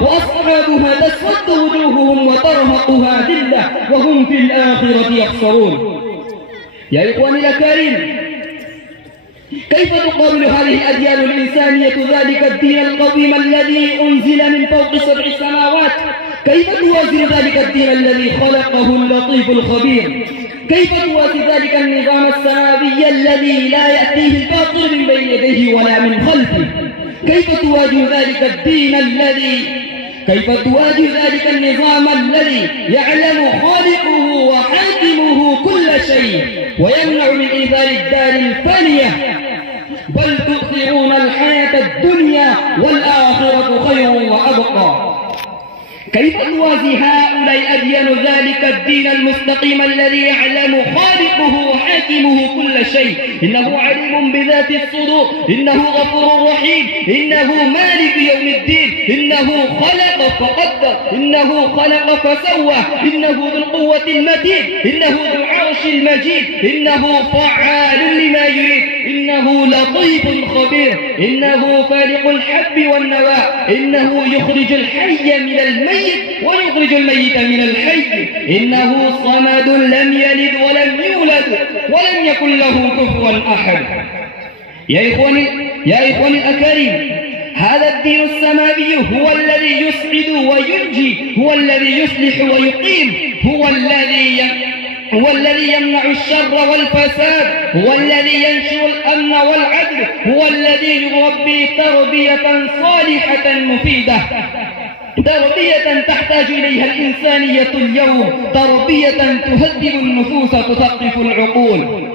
وأصحابها تسود وجوههم وترهقها ذلة وهم في الآخرة يخسرون. يا إخواني الأكارم، كيف تقابل هذه الأديان الإنسانية ذلك الدين القويم الذي أنزل من فوق 7 سماوات؟ كيف توازن ذلك الدين الذي خلقه اللطيف الخبير؟ كيف توازن ذلك النظام السماوي الذي لا يأتيه الباطل من بين يديه ولا من خلفه؟ كيف تواجه ذلك النظام الذي يعلم خالقه وحاكمه كل شيء ويمنع من إيثار الدار الفانية، بل تؤثرون الحياة الدنيا والآخرة خير وأبقى؟ كيف توازي هؤلاء الأديان ذلك الدين المستقيم الذي يعلم خالقه وحاكمه كل شيء؟ إنه عليم بذات الصدور، إنه غفور رحيم، إنه مالك يوم الدين، إنه خلق فقدر، إنه خلق فسوى، إنه ذو القوة المتين، إنه ذو العرش المجيد، إنه فعال لما يريد، إنه لطيف خبير، إنه فالق الحب والنوى، إنه يخرج الحي من الميت ويخرج الميت من الحي، إنه صمد لم يلد ولم يولد ولم يكن له كفوا أحد. يا إخواني الأكارم، هذا الدين السماوي هو الذي يسعد وينجي، هو الذي يصلح ويقيم، هو الذي يمنع الشر والفساد، هو الذي ينشر الأمن والعدل، هو الذي يربي تربية صالحة مفيدة، تربية تحتاج إليها الإنسانية اليوم، تربية تهذب النفوس تثقف العقول،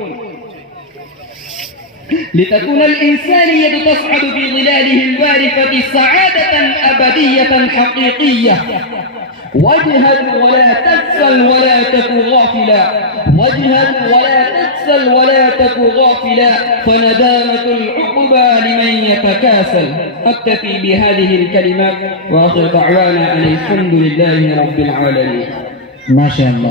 لتكون الإنسانية تصعد في ظلاله الوارفة سعادة أبدية حقيقية. واجهد ولا تكسل ولا تك غافلا، واجهد ولا تكسل ولا تك غافلا، فندامة العقبى لمن يتكاسل. أكتفي بهذه الكلمات وآخر دعوانا أن الحمد لله رب العالمين. ما شاء الله.